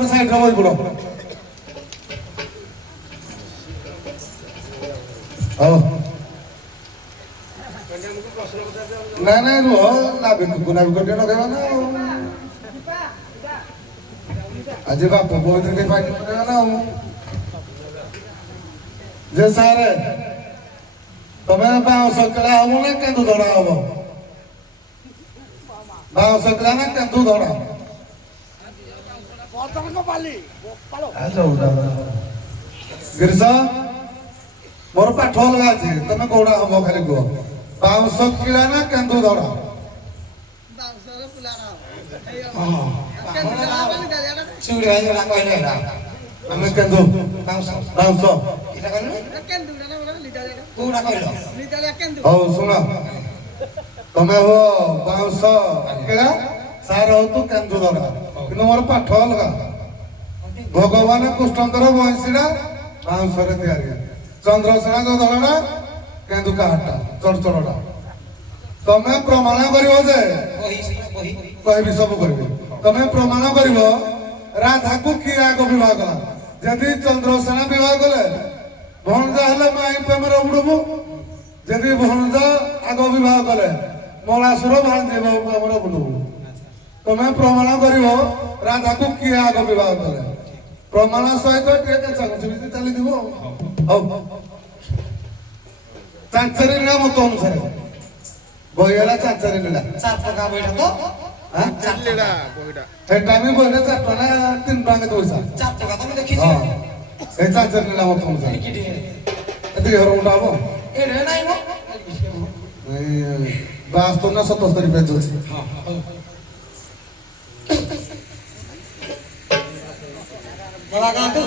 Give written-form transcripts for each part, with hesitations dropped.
ଗୋଟେ ସାଇଡ୍ ରେ ବସି ପଡ। ହଉ ନାଇଁ ନାଇଁ ରୁହ ନାବିକୁ ଟିକେ ଲଗେଇବା ନା ଆଉ ଆଜି ବାପ ପୁଅ ଭିତରେ ଟିକେ ପାଇଟି ପକେଇବା ନା ଆଉ ଯେ ସାରେ ତମେ ବାଉଁଶ କିଳା ହବ ନା କେନ୍ଦୁ ଧଡ଼ା ହବ? ବାଉଁଶ କିଳା ନା କେନ୍ଦୁ ଧଡ଼ା? ଗିରିଶ ମୋର ପାଠ ଅଲଗା ଅଛି ତମେ କୋଉଟା ହବ ଖାଲି କୁହ ବାଉଁଶ କିଳା ନା କେନ୍ଦୁ ଧଡ଼ା? ଆମେ କେନ୍ଦୁ ବାଉଁଶ ହଉ ଶୁଣ ତମେ ହୁଅ ବାଉଁଶ କିଳା ସାର ହଉ ତୁ କେନ୍ଦୁ ଧଡ଼ା କିନ୍ତୁ ମୋର ପାଠ ଅଲଗା ଭଗବାନ କୃଷ୍ଣଙ୍କର ବଇଁଶୀଟା ବାଉଁଶରେ ତିଆରି ଚନ୍ଦ୍ରସେନା ଯୋଉ ଧଳାଟା କେନ୍ଦୁ କାହାଟା ଚଡ଼ଚଡ଼ଟା ତମେ ପ୍ରମାଣ କରିବ ଯେ କହିବି ସବୁ କରିବି ତମେ ପ୍ରମାଣ କରିବ ରାଧାକୁ କିଏ ଆଗ ବିବାହ କଲା ଯଦି ଚନ୍ଦ୍ରସେନା ବିବାହ କଲେ ଭଣଜା ହେଲେ ମାଇଁ ପ୍ରେମରେ ଉଡୁବୁ ଯଦି ଭଣଜା ଆଗ ବିବାହ କଲେ ମଳାସୁର ଭାଣିଜୀ ପ୍ରେମରେ ଉଡୁବୁ ତମେ ପ୍ରମାଣ କରିବ ରାଧାକୁ କିଏ ଆଗ ବିବାହ କଲେ ପ୍ରମାଣ ସହିତ ଟିକେ ଚାହୁଁଛି ଚାଲିଥିବ ହଉ ଚାଞ୍ଚେରୀ ଲୀଳା ମତ ଅନୁସାରେ ବହି ହେଲା ଚାଞ୍ଚେରୀ ଲୀଳା ସେଟା ବି ବହିରେ 4 ଟଙ୍କା 3 ଟଙ୍କା କେତେ ପଇସା এই চার্জার নিলাম তোমার এদিকে ঘর উঠা হবো বাস্তব না 77 পেজ আছে বড়া গাঁটু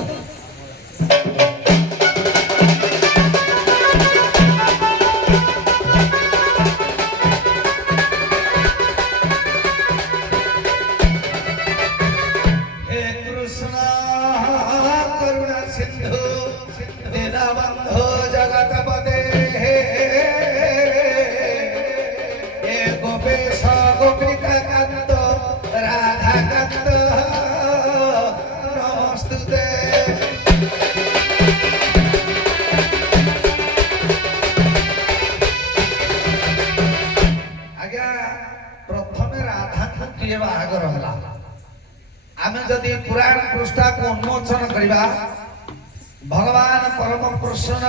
आमे जदि पुराण पृष्ठा को उन्मोचन करिबा भगवान परम प्रसन्न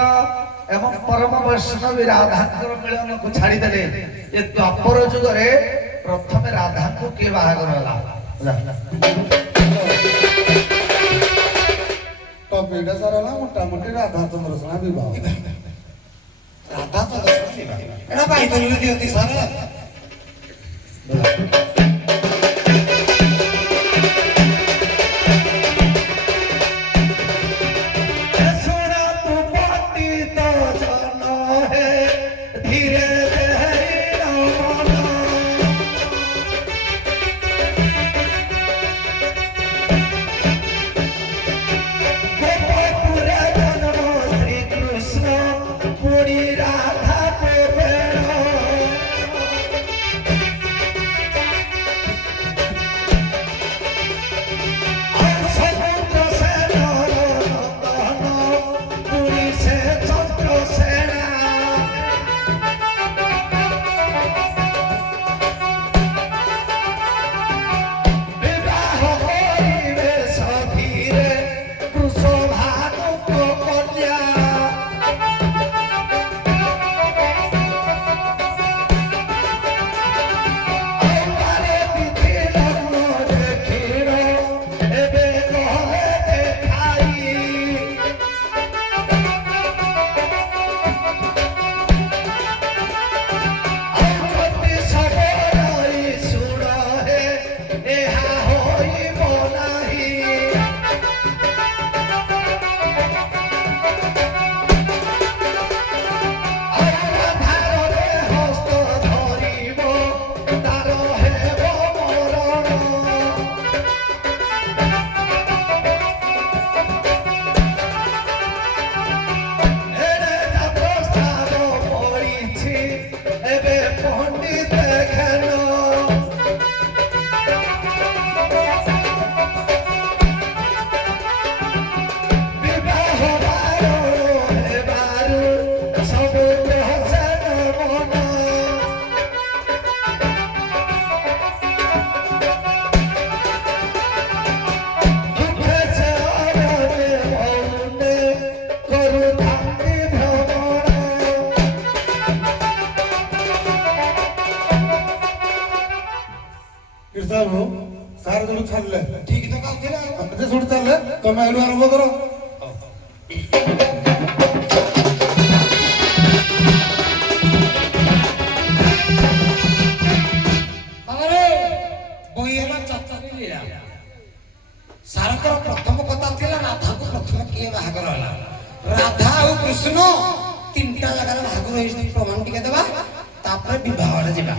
एवं परम वैष्णव राधांकर मिलन को छाड़ी देले ये द्वापर युग रे प्रथम राधा को के बाहागर होला टॉपिकटा सारा ना मोटा मोटी राधा चंद्रसेना विवाह राधा चंद्रसेना विवाह एडा भाई तो दियती सारा ଛାଡ଼ିଲେ ଠିକ ତ ଗାଉଥିଲା ଏତେ ଶୁଣି ଚାଲିଲେ ତମେ ଏଠୁ ଆରମ୍ଭ କର। ବାବାରେ ବହି ହେଲା ଚାଚାରୀ ଲୀଳା। ସାରଙ୍କର ପ୍ରଥମ କଥା ଥିଲା ରାଧାକୁ ପ୍ରଥମେ କିଏ ବାହାଘର ହେଲା। ରାଧା ଆଉ କୃଷ୍ଣ ତିନିଟା ଜାଗାରେ ବାହାଘର ହେଇଛି ପ୍ରମାଣ ଟିକେ ଦେବା ତାପରେ ବିବାହରେ ଯିବା।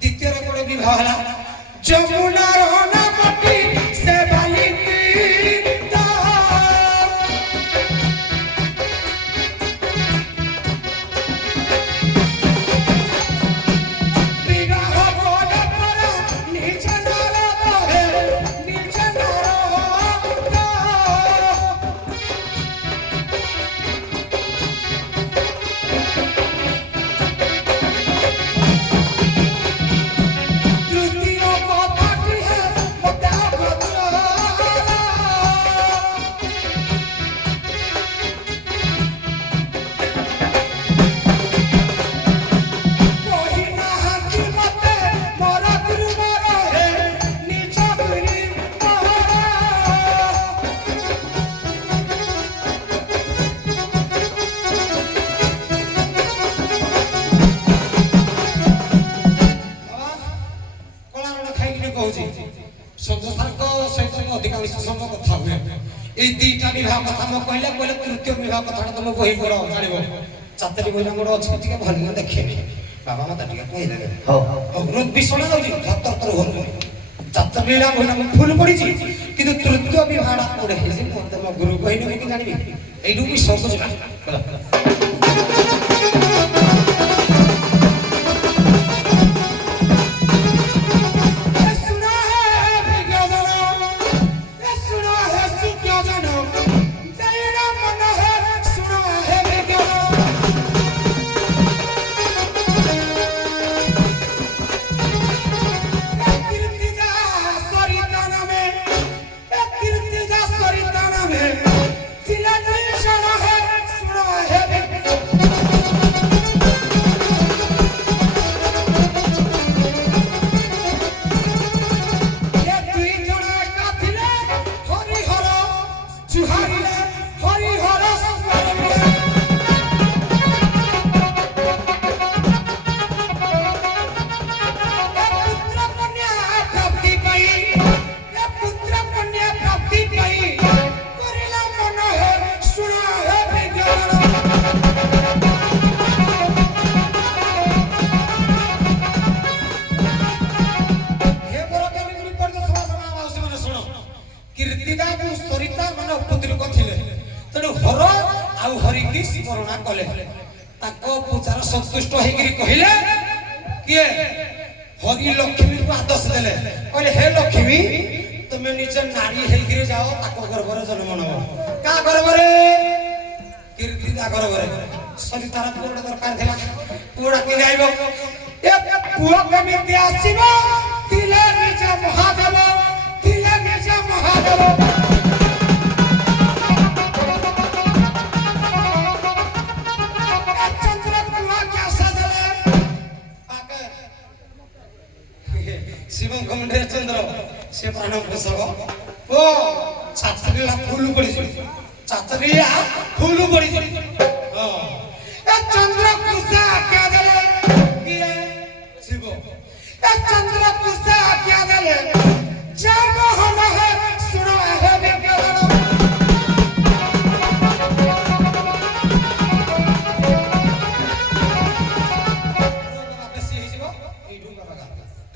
দ্বিতীয়রে কোন বিবাহ হলা যমুনার অনাপটি সে বালিকি বিবাহ বলে পরা নিজ নারদ হে নিজ নারদ এই দুইটা বিবাহ কথা মই কইলে কইলে তৃতীয় বিবাহ কথাটা তুমি বহি পড় জানিব চাতরি বইলা মোর আছে টিকে ভালো দেখেনি বাবা মাতা টিকে কইলে রোদ বিছনা যাଉଛି সতর্কর হল চাতরি লা বইলা ফুল পড়িছি কিন্তু তৃতীয় বিবাহটা পড়ে হেছি মতে মো গুরু কইনে কি জানিবি এইটু কি সহজ না संतुष्ट कहले किए हरि लक्ष्मी को आदेश देले कहले हे लक्ष्मी तुम्हें निज नारी हेगिरे जाओ ताको गर्भ रे जन्म नबो का गर्भ रे कीर्ति दा गर्भ रे सरितार पूर्ण दरकार थिला पूरा के आइबो ए पुआ केमिति आसीबो तिले निज महादेव शिवम चंद्र से प्राण पोषक ओ छात्री फुल पड़ी ଫୁଲ ପଡିଛି ହଁ ଏ ଚନ୍ଦ୍ର କୁଶା ଆଖ୍ୟା ଦେଲେ କିଏ ଶିବ ଏ ଚନ୍ଦ୍ର କୁଶା ଆଖ୍ୟା ଦେଲେ ଜବ ହଲ ହେ ଶୁଣ ହେ ବିଜ୍ଞାନ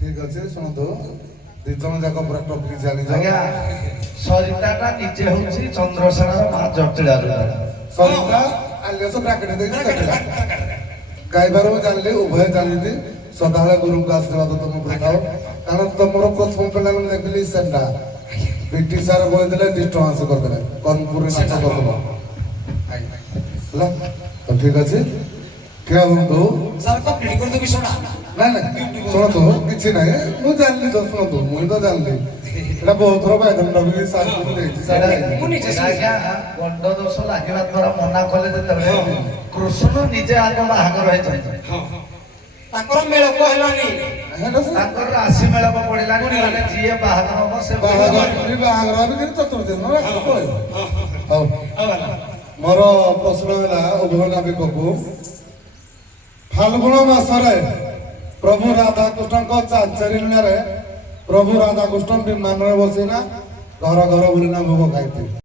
ঠিক আছে শুଣନ୍ତୁ ଦି ଜଣ ଯାକ ପୁରା ଟପିକ ଜାଣିଛ ଆଜ୍ଞା ସରିତାଟା ନିଜେ ହଉଛି ଚନ୍ଦ୍ରସେନାର ମା ଜଟିଳା ସରିତା ଆଲିଆସ ବ୍ରାକେଟ ଦେଇଛି ଜଟିଳା ଗାଇବାର ମୁଁ ଜାଣିଲି ଉଭୟ ଜାଣିଲି ସଦାବେଳେ ଗୁରୁଙ୍କ ଆଶୀର୍ବାଦ ତମ ଉପରେ ଥାଉ କାରଣ ତମର ପ୍ରଥମ ପିଲାଙ୍କୁ ଦେଖିଲି ସେଣ୍ଡା ବ୍ରିଟିଶ ସାର୍ କହିଦେଲେ ଡିଷ୍ଟର୍ବାନ୍ସ କରିଦେଲେ କର୍ଣ୍ଣପୁରରେ ନାଚ କରିଦେବ ହେଲା ତ ଠିକ ଅଛି ଠିଆ ହୁଅନ୍ତୁ ସାର୍ କମ୍ପ୍ଲିଟ୍ କରିଦେବି ଶୁଣା ନାଇଁ ନାଇଁ ଶୁଣନ୍ତୁ କିଛି ନାହିଁ ମୁଁ ଜାଣିଲି ତ ଶୁଣନ୍ତୁ ମୁଁ ତ ଜାଣିଲି ଏଇଟା ବହୁତ ଥର ବାଇଦଣ୍ଡ ବି ସାର୍ଙ୍କୁ ଦେଇଛି ସାର୍ ମୁଁ ନିଜେ ଆଜ୍ଞା ଗଣ୍ଡ ଦୋଷ ଲାଗିବା ଦ୍ୱାରା ମନା କଲେ ଯେତେବେଳେ କୃଷ୍ଣ ନିଜେ ଆଗ ବାହାଘର ହେଇଛନ୍ତି ତାଙ୍କର ମେଳକ ହେଲାନି ତାଙ୍କର ରାଶି ମେଳକ ପଡିଲାନି ମାନେ ଯିଏ ବାହାଘର ହବ ସେ ବାହାଘର କିନ୍ତୁ ଚତୁର୍ଦିନ ହଉ ମୋର ପ୍ରଶ୍ନ ହେଲା ଉଭୟ ନାବିକକୁ ଫାଲ୍ଗୁଣ ମାସରେ ପ୍ରଭୁ ରାଧାକୃଷ୍ଣଙ୍କ ଚାଞ୍ଚରିଣ୍ୟରେ ପ୍ରଭୁ ରାଧାକୃଷ୍ଣ ବିମାନରେ ବସିନା ଘର ଘର ବୁଲିନା ଭୋଗ ଖାଇଥିଲେ